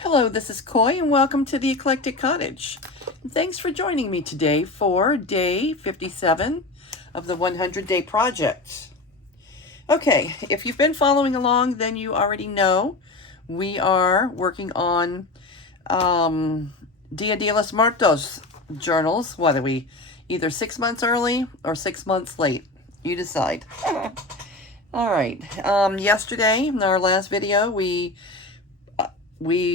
Hello, this is Coy, and welcome to the Eclectic Cottage. And thanks for joining me today for day 57 of the 100-day project. Okay, if you've been following along, then you already know we are working on Dia de los Muertos journals. What are we? Either 6 months early or 6 months late. You decide. All right. Yesterday, in our last video, we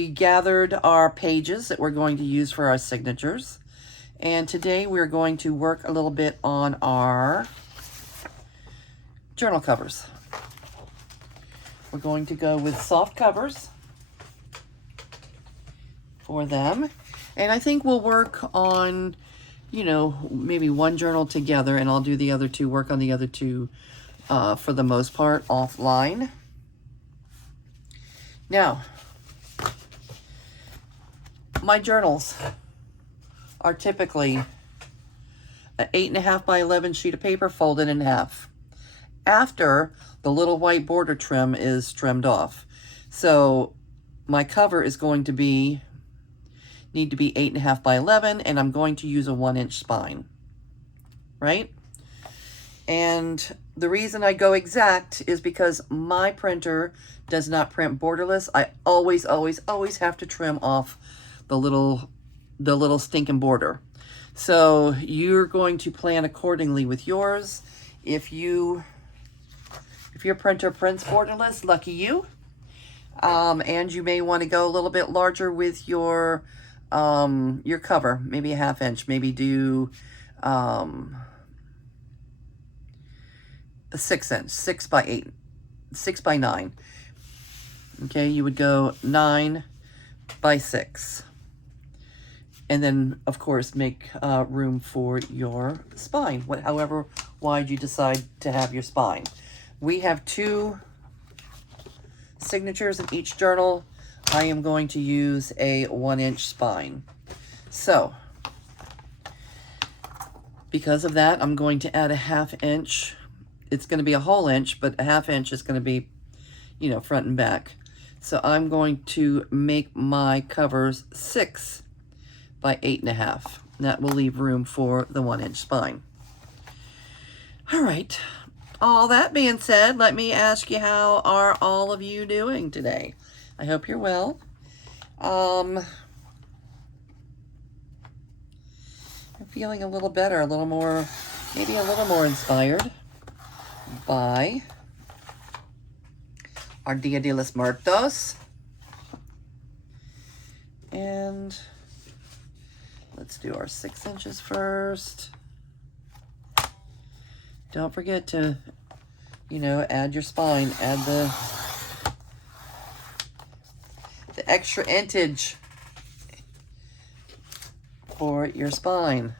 gathered our pages that we're going to use for our signatures. And today we're going to work a little bit on our journal covers. We're going to go with soft covers for them. And I think we'll work on, maybe one journal together, and I'll do the other two, work on the other two for the most part offline. Now, my journals are typically an 8.5 by 11 sheet of paper folded in half after the little white border trim is trimmed off. So my cover is going to need to be 8.5 by 11, and I'm going to use a 1-inch spine, right? And the reason I go exact is because my printer does not print borderless. I always have to trim off the little stinking border. So you're going to plan accordingly with yours. If your printer prints borderless, lucky you. And you may want to go a little bit larger with your cover, maybe a 1/2 inch, maybe do a 6 inch, 6 by 8, 6 by 9. Okay, you would go 9 by 6. And then, of course, make room for your spine, however wide you decide to have your spine. We have 2 signatures in each journal. I am going to use a 1-inch spine. So, because of that, I'm going to add a 1/2 inch. It's going to be a whole inch, but a 1/2 inch is going to be, front and back. So I'm going to make my covers 6 by 8.5. That will leave room for the 1-inch spine. All right. All that being said, let me ask you, how are all of you doing today? I hope you're well. I'm feeling a little better, maybe a little more inspired by our Dia de los Muertos. And let's do our 6 inches first. Don't forget to, add your spine, add the extra inch for your spine.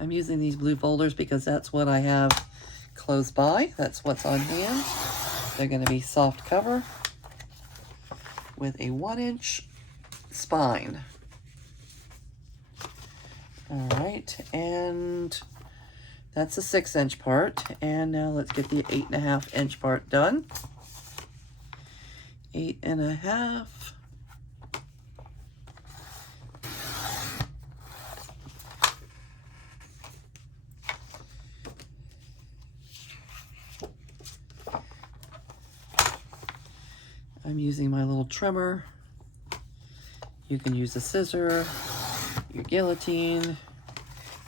I'm using these blue folders because that's what I have close by. That's what's on hand. They're going to be soft cover with a 1-inch spine. All right, and that's the 6 inch part. And now let's get the 8.5 inch part done. 8.5. I'm using my little trimmer. You can use a scissor, your guillotine,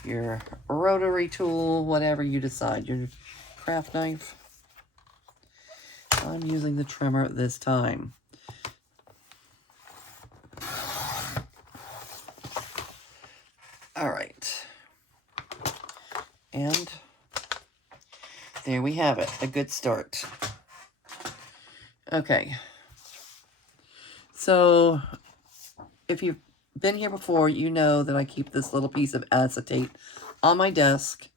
your rotary tool, whatever you decide, your craft knife. I'm using the trimmer this time. All right. And there we have it, a good start. Okay. So if you've been here before, you know that I keep this little piece of acetate on my desk,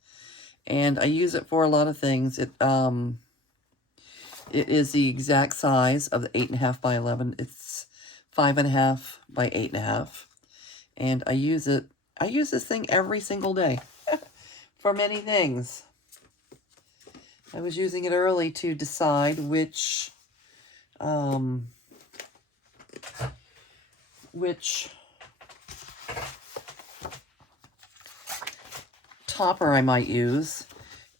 and I use it for a lot of things. It is the exact size of the 8.5 by 11. It's 5.5 by 8.5, and I use this thing every single day for many things. I was using it early to decide which which topper I might use.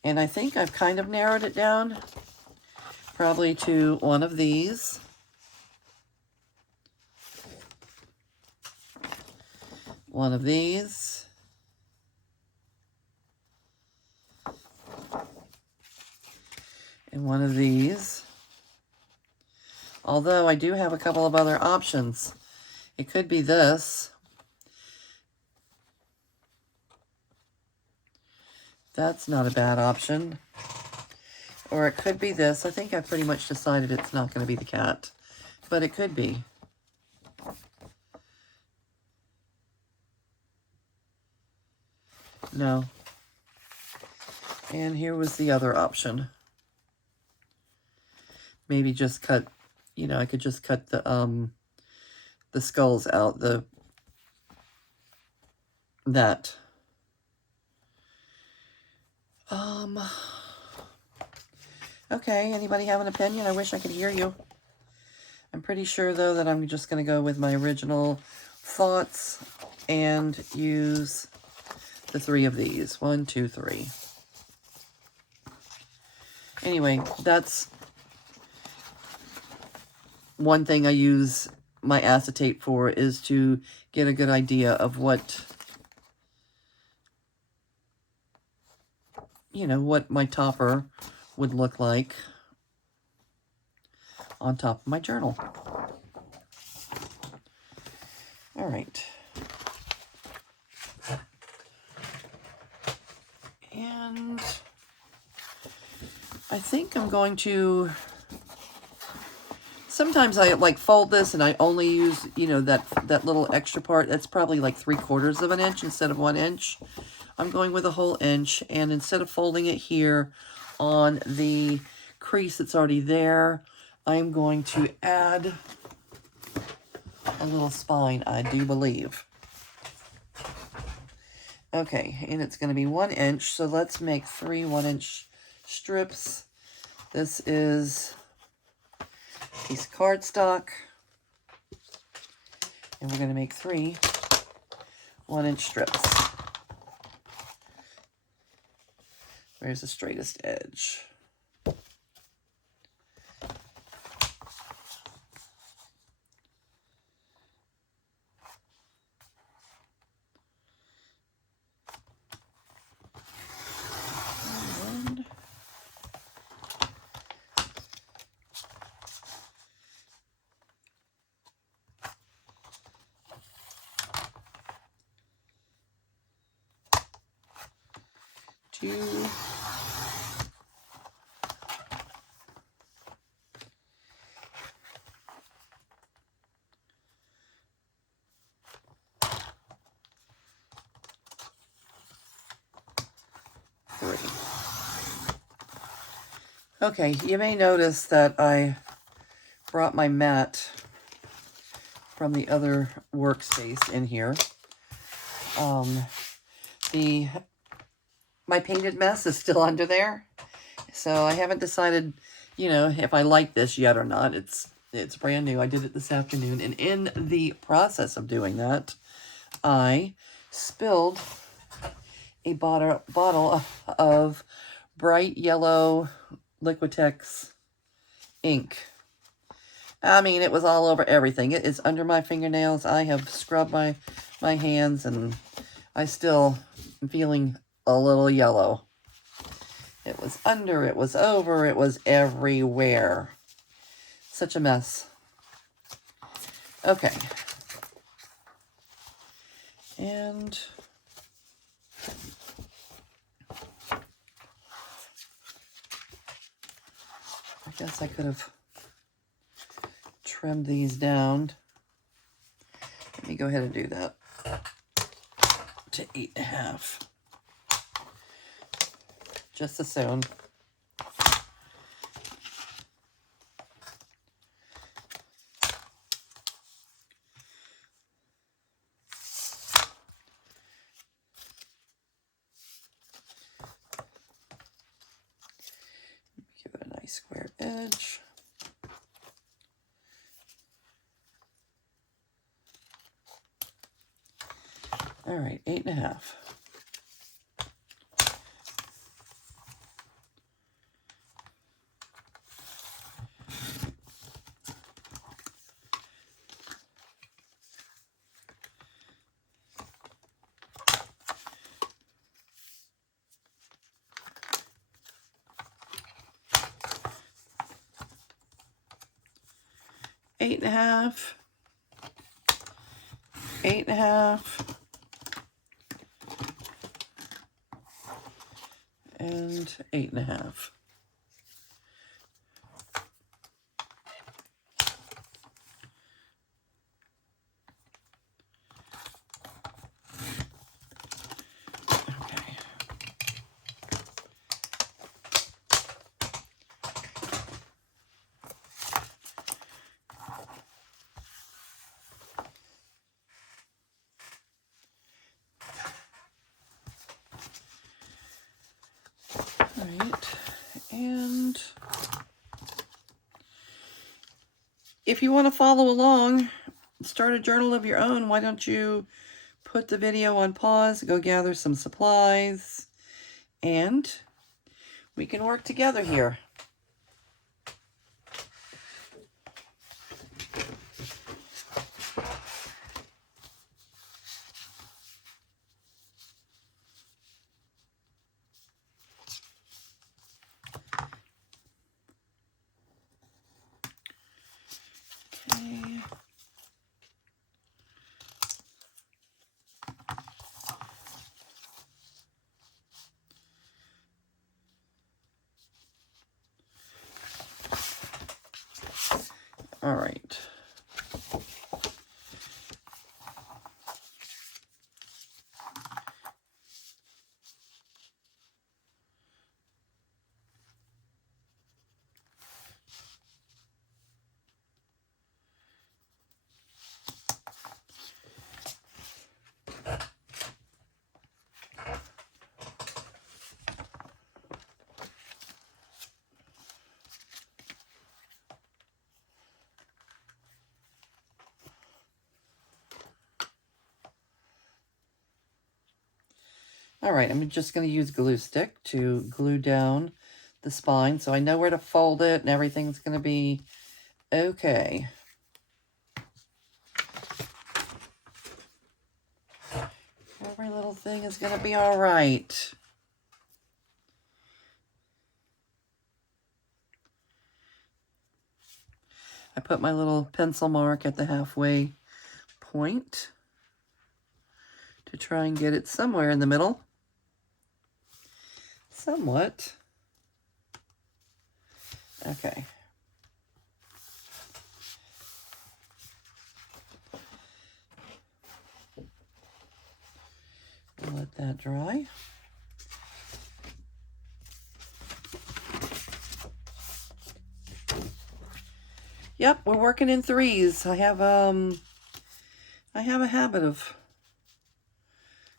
And I think I've kind of narrowed it down, probably to one of these. One of these. And one of these. Although I do have a couple of other options. It could be this. That's not a bad option. Or it could be this. I think I pretty much decided it's not going to be the cat. But it could be. No. And here was the other option. Maybe just cut, you know, I could just cut the skulls out, that. Okay, anybody have an opinion? I wish I could hear you. I'm pretty sure, though, that I'm just going to go with my original thoughts and use the 3 of these. 1, 2, 3. Anyway, that's one thing I use my acetate for, is to get a good idea of what, you know, what my topper would look like on top of my journal. All right. And I think I'm going to, sometimes I like fold this and I only use, you know, that little extra part. That's probably like 3/4 of an inch instead of 1 inch. I'm going with a whole inch, and instead of folding it here on the crease that's already there, I'm going to add a little spine, I do believe. Okay, and it's going to be 1 inch, so let's make 3 1-inch strips. This is a piece of cardstock, and we're going to make 3 1-inch strips. Where's the straightest edge? Two. Okay, you may notice that I brought my mat from the other workspace in here. My painted mess is still under there, so I haven't decided, you know, if I like this yet or not. It's brand new. I did it this afternoon, and in the process of doing that, I spilled a bottle of bright yellow Liquitex ink. I mean, it was all over everything. It is under my fingernails. I have scrubbed my hands, and I still am feeling a little yellow. It was under, it was over, it was everywhere. Such a mess. Okay. And I guess I could have trimmed these down. Let me go ahead and do that. To 8.5. Just as soon. Give it a nice square edge. All right, 8.5. Eight and a half, 8.5, and 8.5. Okay. All right, and if you want to follow along, start a journal of your own, why don't you put the video on pause, go gather some supplies, and we can work together here. Okay. All right. All right, I'm just going to use glue stick to glue down the spine so I know where to fold it and everything's going to be okay. Every little thing is going to be all right. I put my little pencil mark at the halfway point to try and get it somewhere in the middle. Somewhat. Okay. Let that dry. Yep, we're working in threes. I have a habit of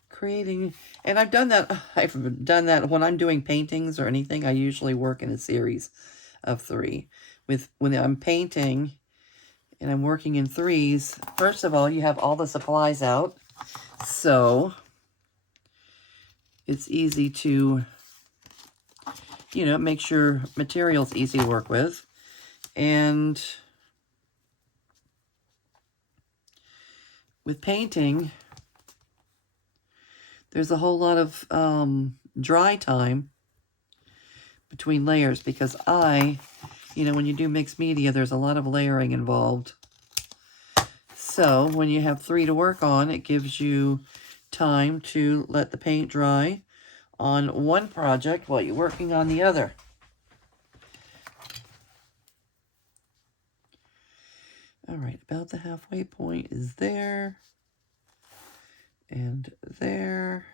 creating, and I've done that when I'm doing paintings or anything. I usually work in a series of 3. When I'm painting and I'm working in threes, first of all, you have all the supplies out, so it's easy to, make sure material's easy to work with. And with painting, there's a whole lot of dry time between layers because when you do mixed media, there's a lot of layering involved. So when you have 3 to work on, it gives you time to let the paint dry on one project while you're working on the other. All right, about the halfway point is there and there.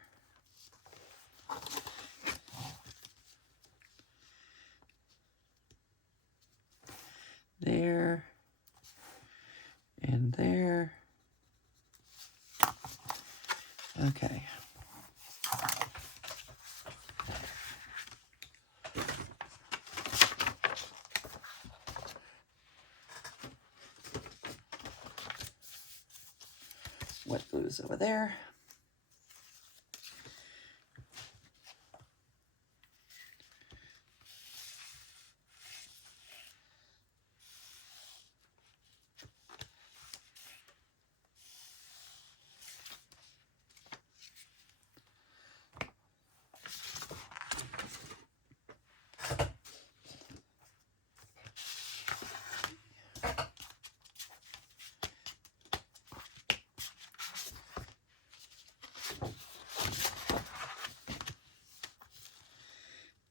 There and there. Okay. Wet glue's over there.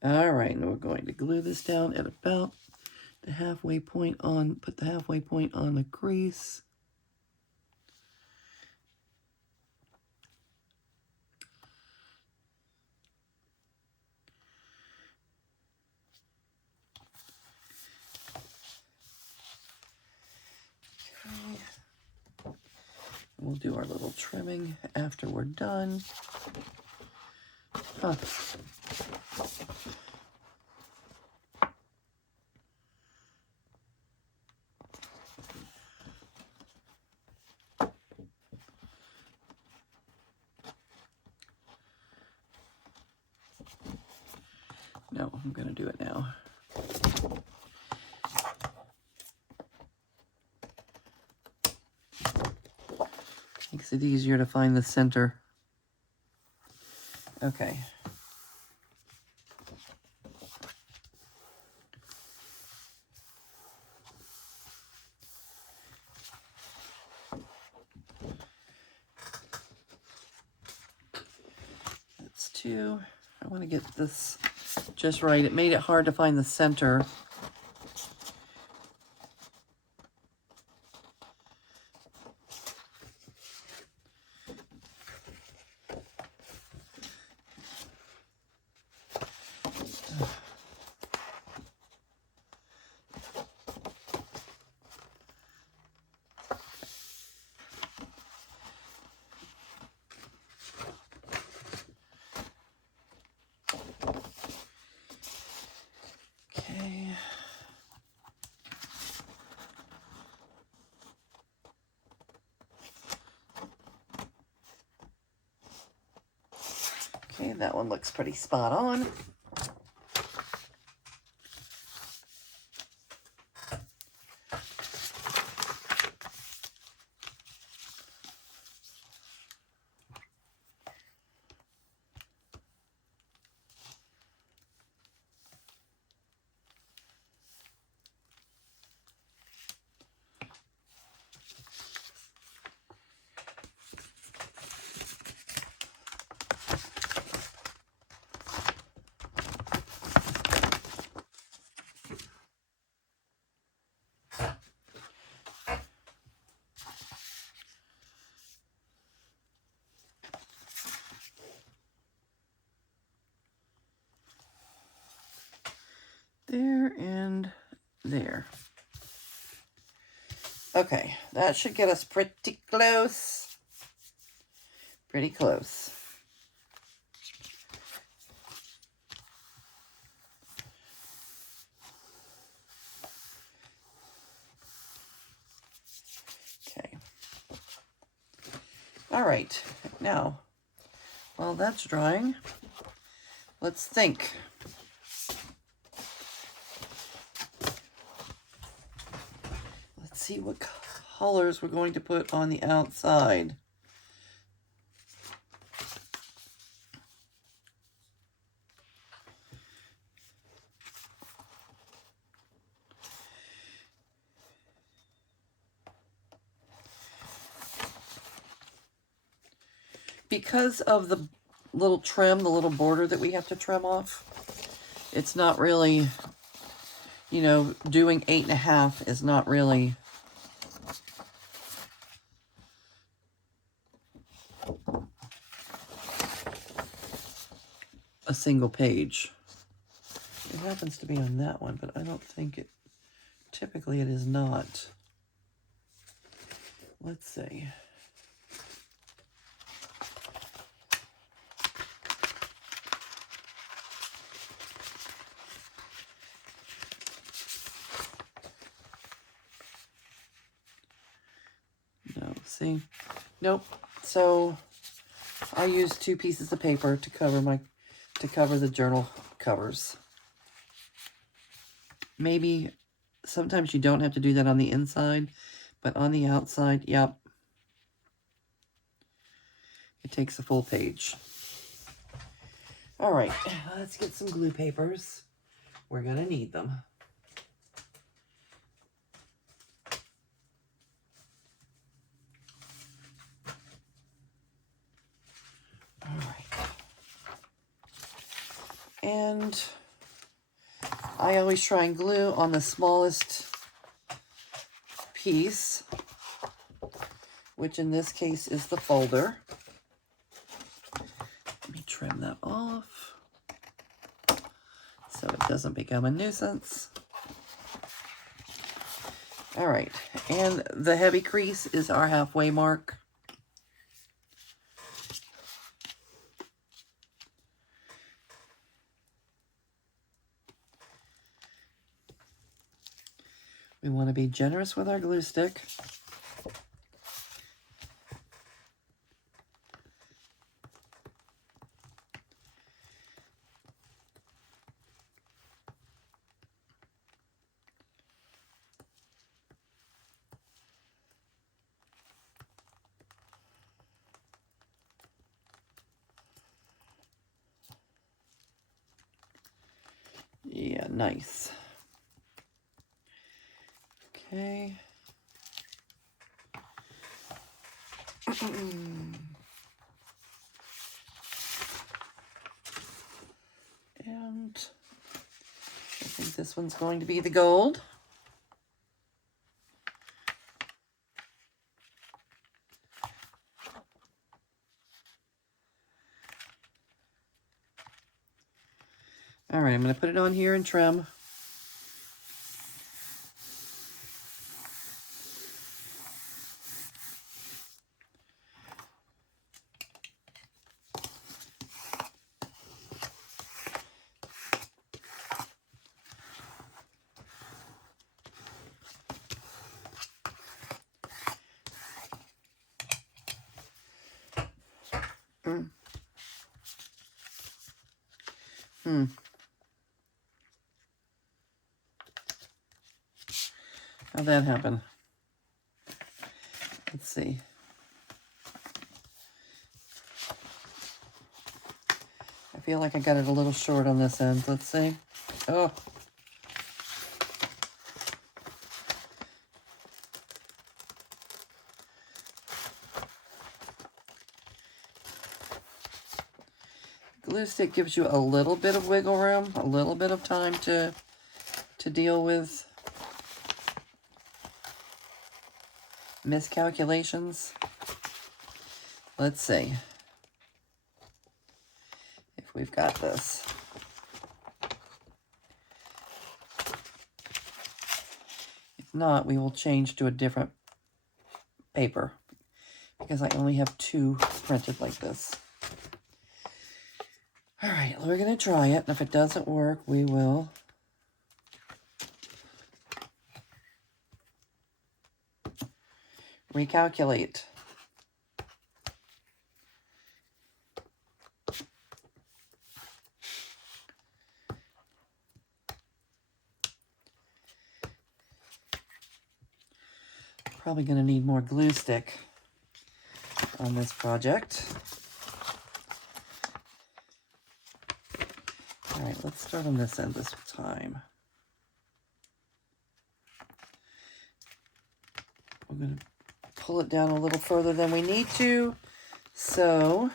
All right, and we're going to glue this down at about the halfway point on, put the halfway point on the crease. Okay. We'll do our little trimming after we're done. Huh. No, I'm going to do it now. Makes it easier to find the center. Okay. That's 2. I want to get this just right. It made it hard to find the center. Okay. Okay, that one looks pretty spot on. There and there. Okay, that should get us pretty close. Pretty close. Okay. All right, now, while that's drying, let's think. Let's see what colors we're going to put on the outside. Because of the little trim, the little border that we have to trim off, it's not really, you know, doing 8.5 is not really a single page. It happens to be on that one, but I don't think it, typically it is not. Let's see. No, see? Nope. So I used 2 pieces of paper to cover the journal covers. Maybe sometimes you don't have to do that on the inside, but on the outside, yep. It takes a full page. All right, let's get some glue papers. We're gonna need them. All right. And I always try and glue on the smallest piece, which in this case is the folder. Let me trim that off so it doesn't become a nuisance. All right, and the heavy crease is our halfway mark. We want to be generous with our glue stick. Yeah, nice. Okay. And I think this one's going to be the gold. All right, I'm going to put it on here and trim. How'd that happen? Let's see. I feel like I got it a little short on this end. Let's see. Oh. Glue stick gives you a little bit of wiggle room, a little bit of time to deal with miscalculations. Let's see if we've got this. If not, we will change to a different paper because I only have 2 printed like this. All right, we're going to try it, and if it doesn't work, we will recalculate. Probably going to need more glue stick on this project. All right, let's start on this end this time. We're going to pull it down a little further than we need to, so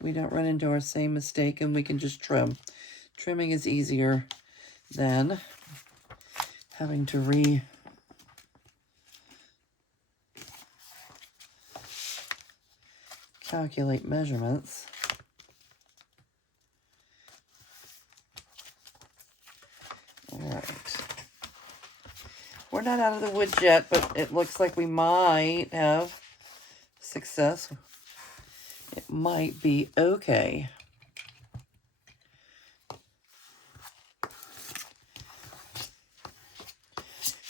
we don't run into our same mistake and we can just trim. Trimming is easier than having to calculate measurements. All right. We're not out of the woods yet, but it looks like we might have success. It might be okay.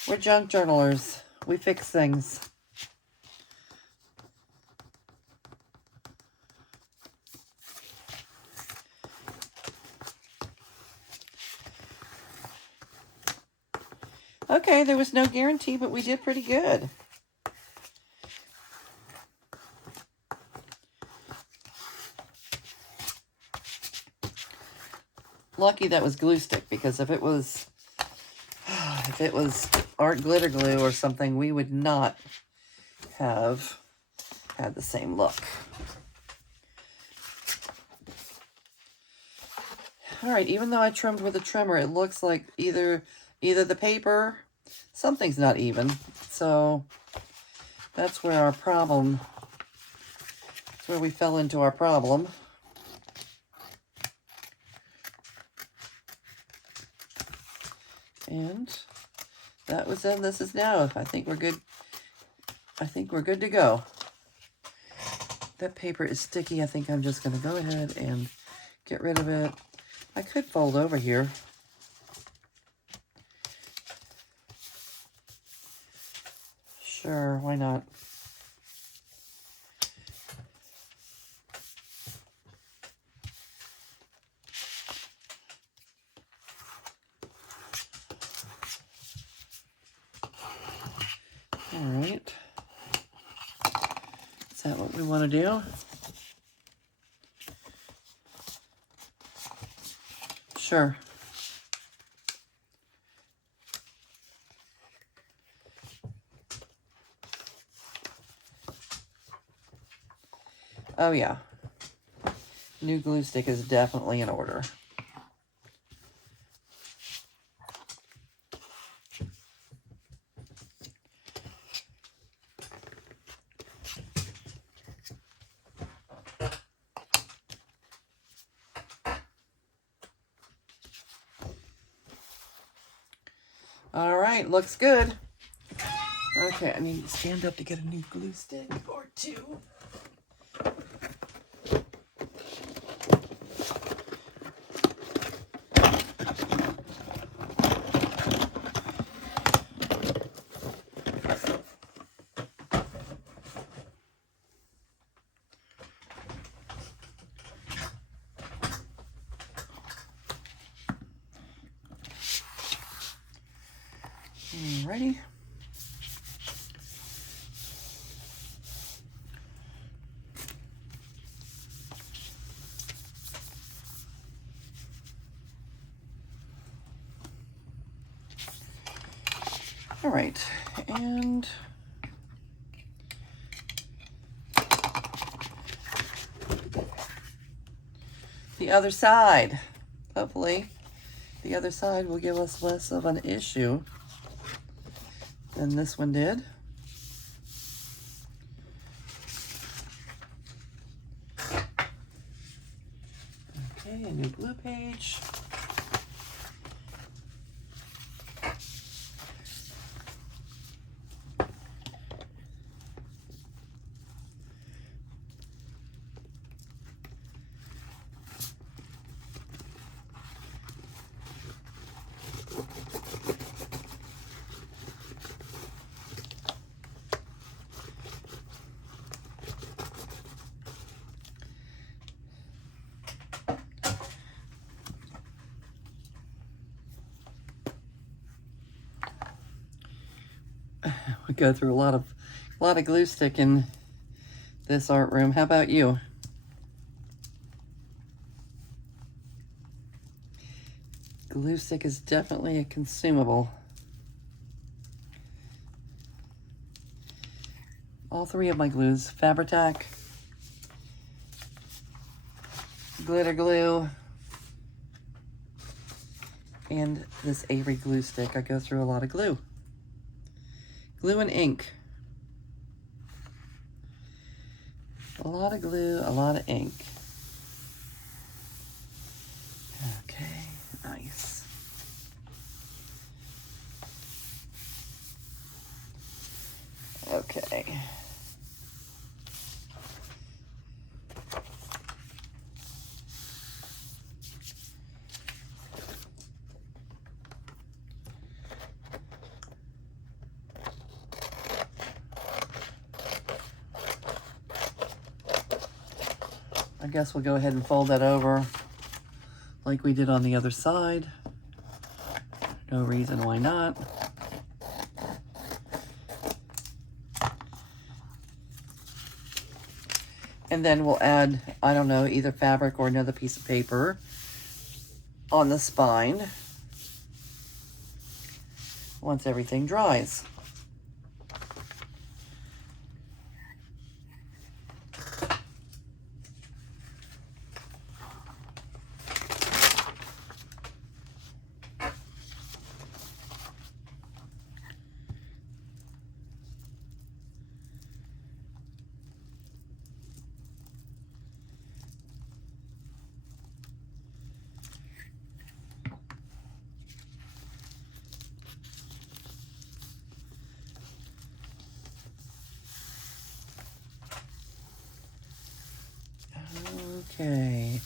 We're junk journalers. We fix things. Okay, there was no guarantee, but we did pretty good. Lucky that was glue stick, because if it was art glitter glue or something, we would not have had the same look. All right, even though I trimmed with a trimmer, it looks like either the paper, something's not even. So that's where our problem, that's where we fell into our problem. And that was then, this is now. I think we're good. I think we're good to go. That paper is sticky. I think I'm just going to go ahead and get rid of it. I could fold over here. Sure, why not? All right. Is that what we want to do? Sure. Oh yeah. New glue stick is definitely in order. All right, looks good. Okay, I need to stand up to get a new glue stick or two. Alrighty. All right, and the other side. Hopefully, the other side will give us less of an issue than this one did. Okay, a new glue page. We go through a lot of glue stick in this art room. How about you? Glue stick is definitely a consumable. All three of my glues, Fabri-Tac, glitter glue, and this Avery glue stick. I go through a lot of glue. Glue and ink. A lot of glue, a lot of ink. Okay, nice. Okay. I guess we'll go ahead and fold that over like we did on the other side. No reason why not. And then we'll add, I don't know, either fabric or another piece of paper on the spine once everything dries. Okay.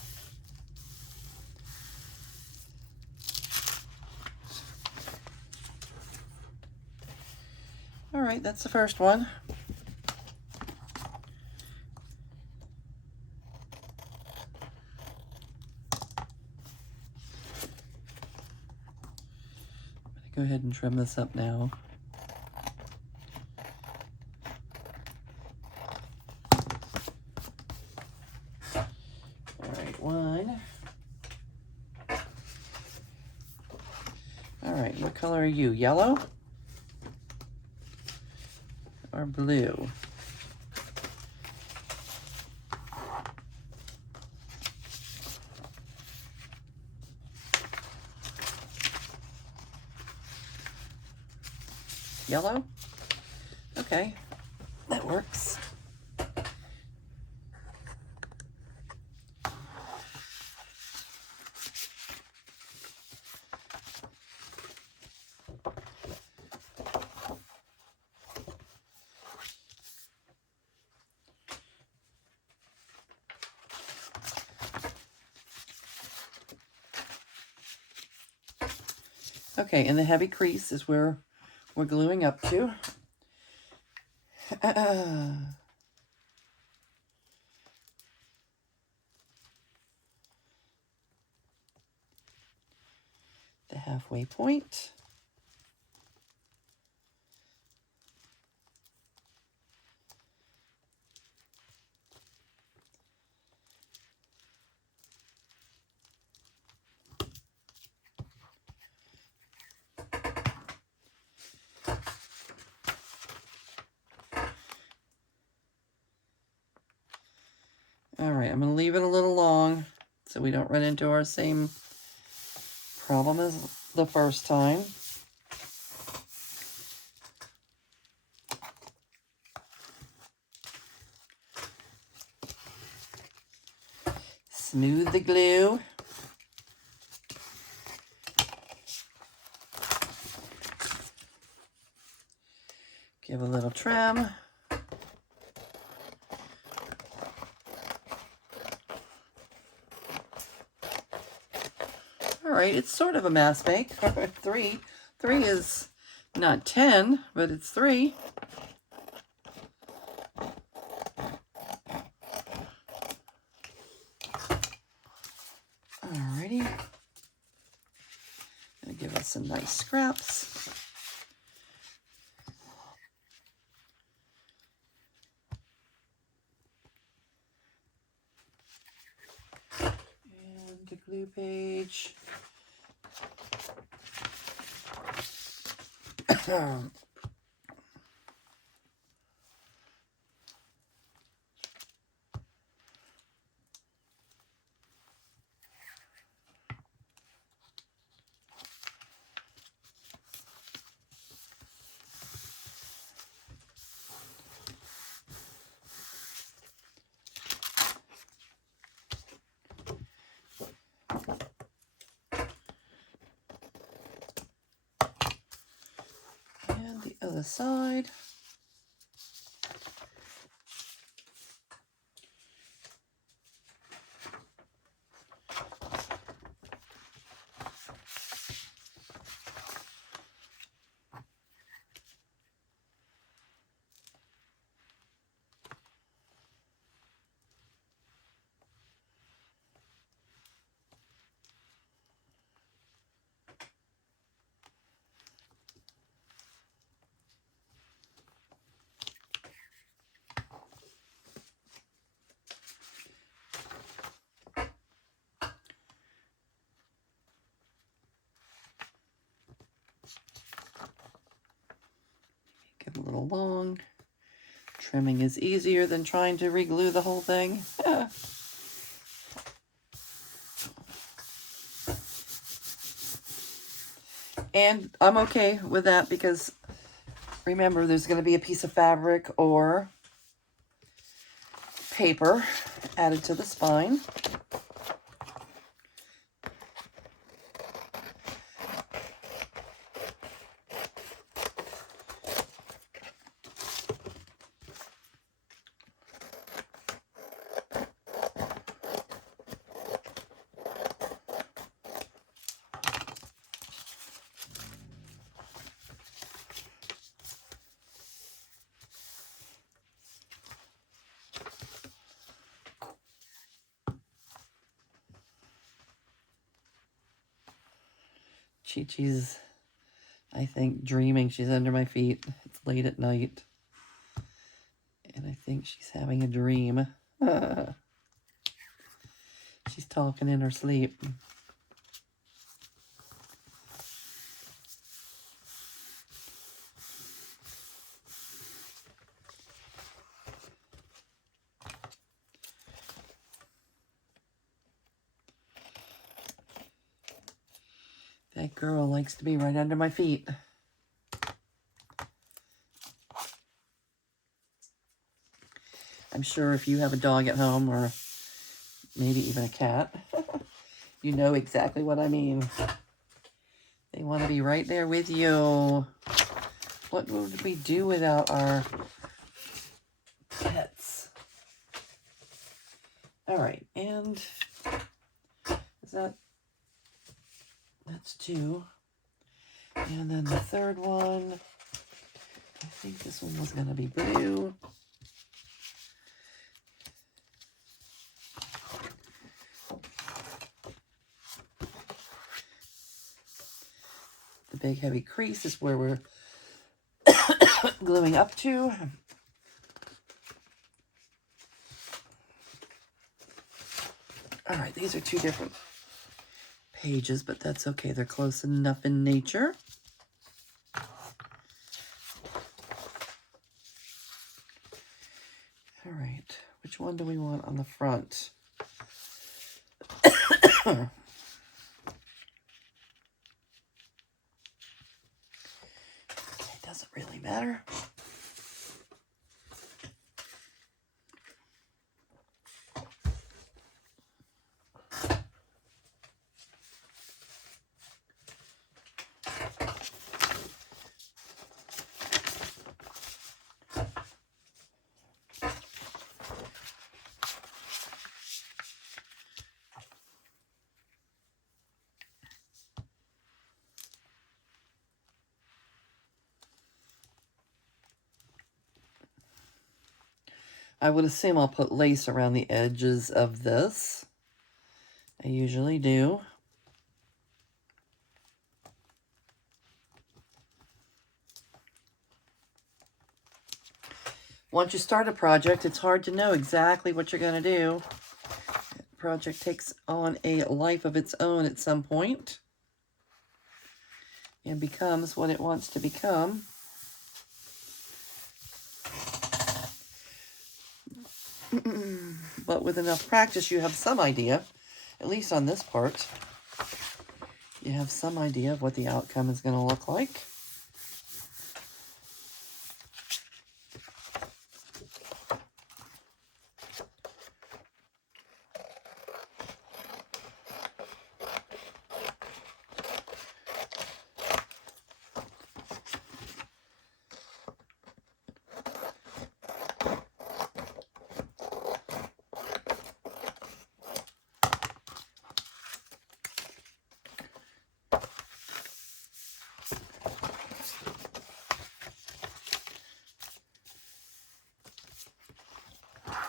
All right, that's the first one. Go ahead and trim this up now. All right, one. All right, what color are you? Yellow or blue? Yellow? Okay, that works. Okay, and the heavy crease is where we're gluing up to. The halfway point. All right, I'm going to leave it a little long so we don't run into our same problem as the first time. Smooth the glue. Give a little trim. All right, it's sort of a mass make. Three is not 10, but it's 3. Alrighty. Gonna give us some nice scraps. And the glue page. And the other side. Get a little long. Trimming is easier than trying to re-glue the whole thing. And I'm okay with that because remember there's going to be a piece of fabric or paper added to the spine. Chi-Chi's, I think, dreaming. She's under my feet. It's late at night. And I think she's having a dream. She's talking in her sleep. That girl likes to be right under my feet. I'm sure if you have a dog at home, or maybe even a cat, you know exactly what I mean. They want to be right there with you. What would we do without our pets? All right, and is that's 2. And then the third one, I think this one was going to be blue. The big heavy crease is where we're gluing up to. All right, these are 2 different pages, but that's okay. They're close enough in nature. All right, which one do we want on the front? It doesn't really matter. I would assume I'll put lace around the edges of this. I usually do. Once you start a project, it's hard to know exactly what you're going to do. The project takes on a life of its own at some point and becomes what it wants to become. But with enough practice, you have some idea, at least on this part, you have some idea of what the outcome is going to look like.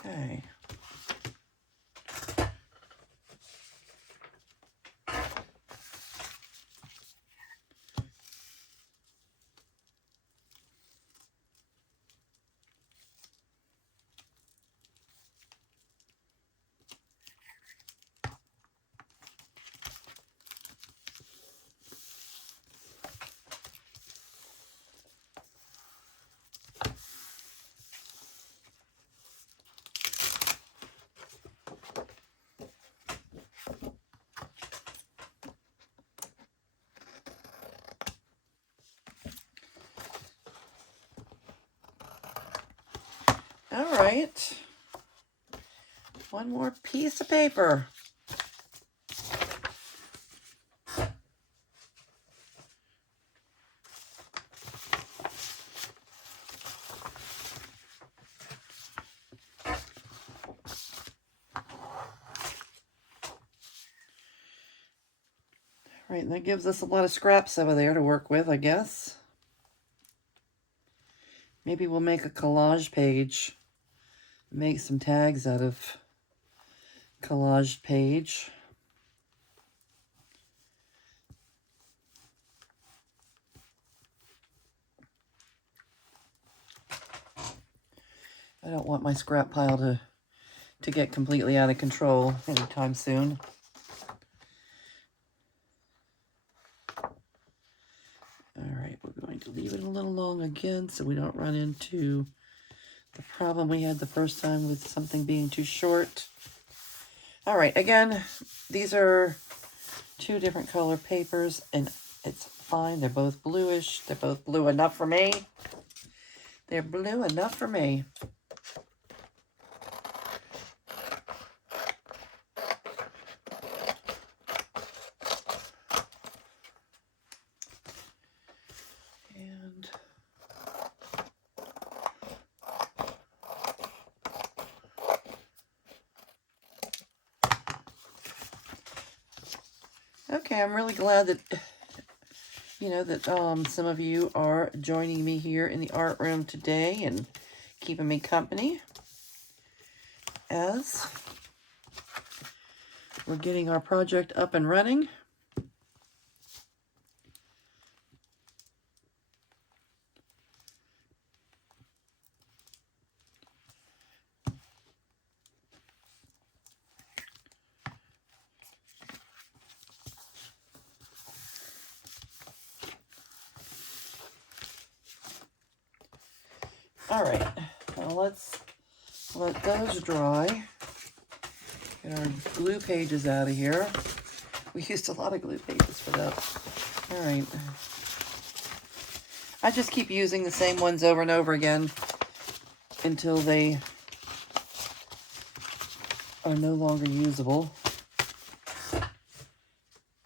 Okay. All right. One more piece of paper. All right, and that gives us a lot of scraps over there to work with, I guess. Maybe we'll make a collage page. Make some tags out of collage page. I don't want my scrap pile to get completely out of control anytime soon. All right, we're going to leave it a little long again so we don't run into the problem we had the first time with something being too short. All right, again, these are 2 different color papers, and it's fine. They're both bluish. They're both blue enough for me. They're blue enough for me. And okay, I'm really glad that some of you are joining me here in the art room today and keeping me company as we're getting our project up and running. All right, well, let's let those dry. Get our glue pages out of here. We used a lot of glue pages for that. All right. I just keep using the same ones over and over again until they are no longer usable.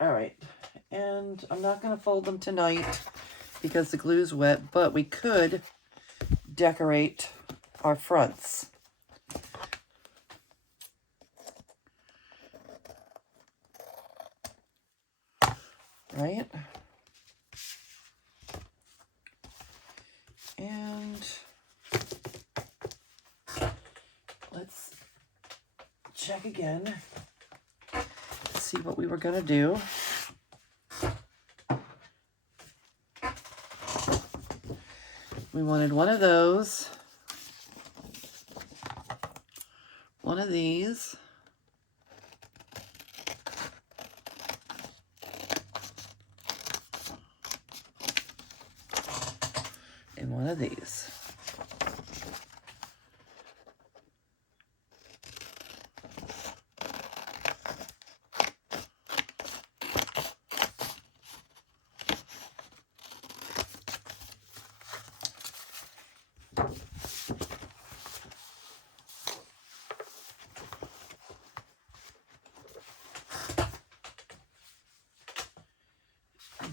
All right, and I'm not going to fold them tonight because the glue's wet, but we could decorate our fronts. Right? And let's check again. See what we were going to do. We wanted one of those, one of these, and one of these.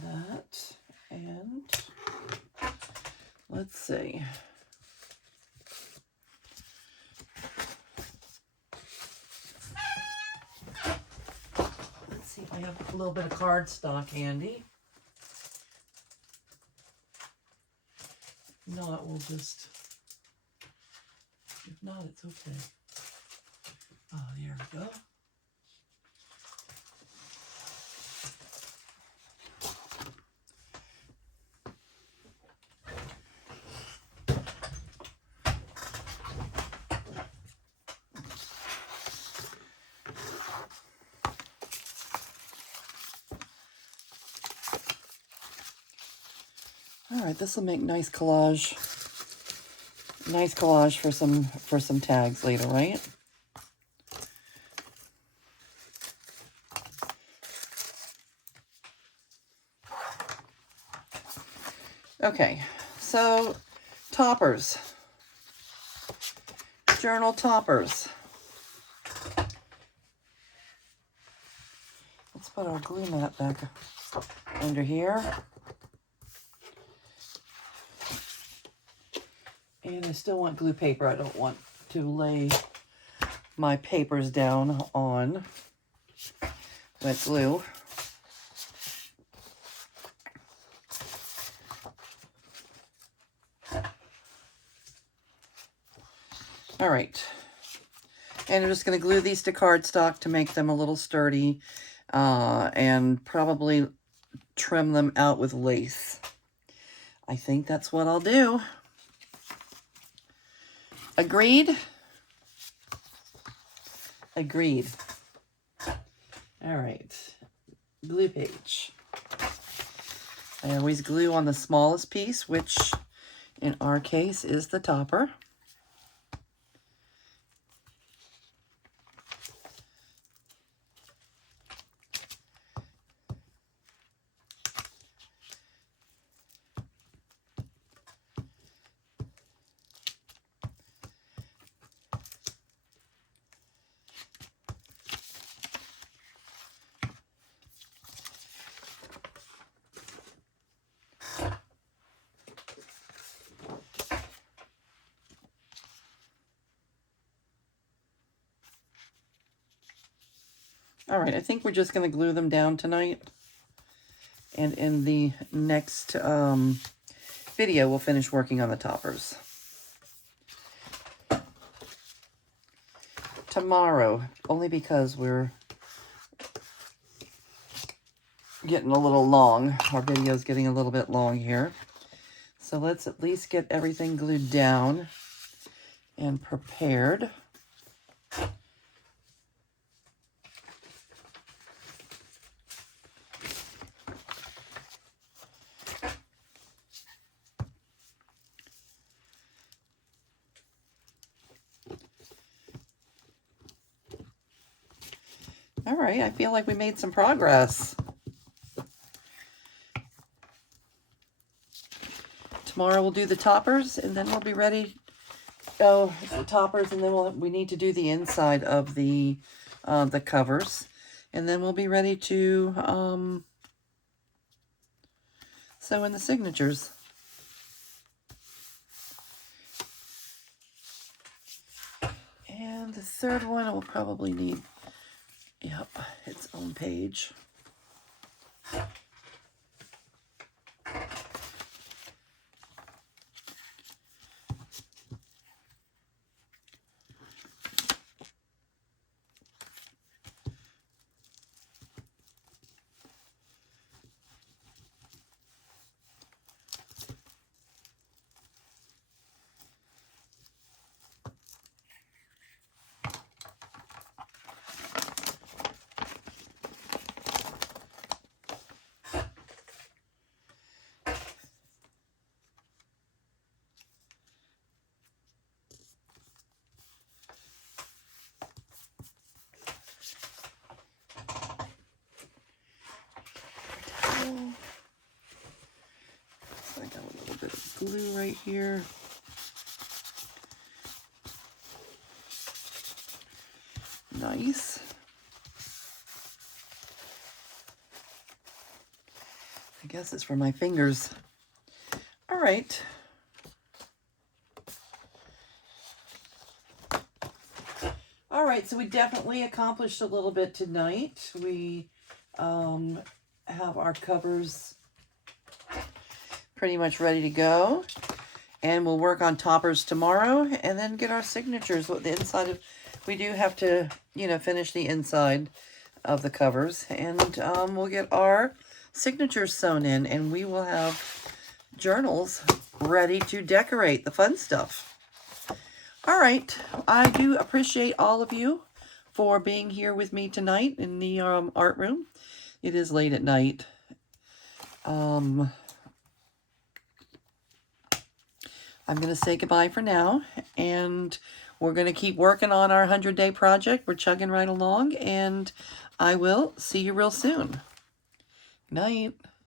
That, and let's see. Let's see if I have a little bit of cardstock handy. If not, we'll just, if not, it's okay. Oh, there we go. All right, this will make nice collage for some tags later, right? Okay, so toppers, journal toppers. Let's put our glue mat back under here. And I still want glue paper. I don't want to lay my papers down on wet glue. All right. And I'm just going to glue these to cardstock to make them a little sturdy, and probably trim them out with lace. I think that's what I'll do. Agreed? Agreed. All right. Glue page. I always glue on the smallest piece, which in our case is the topper. All right, I think we're just going to glue them down tonight. And in the next video, we'll finish working on the toppers. Tomorrow, only because we're getting a little long. Our video's getting a little bit long here. So let's at least get everything glued down and prepared. All right, I feel like we made some progress. Tomorrow we'll do the toppers, and then we'll be ready. Oh, the toppers, and then we need to do the inside of the covers, and then we'll be ready to sew in the signatures. And the third one will probably need, yep, its own page. I got a little bit of glue right here. Nice. I guess it's for my fingers. All right. All right, so we definitely accomplished a little bit tonight. We have our covers pretty much ready to go. And we'll work on toppers tomorrow and then get our signatures. With the inside of, we do have to, finish the inside of the covers. And we'll get our signatures sewn in, and we will have journals ready to decorate the fun stuff. All right, I do appreciate all of you for being here with me tonight in the art room. It is late at night. I'm going to say goodbye for now, and we're going to keep working on our 100-day project. We're chugging right along, and I will see you real soon. Good night.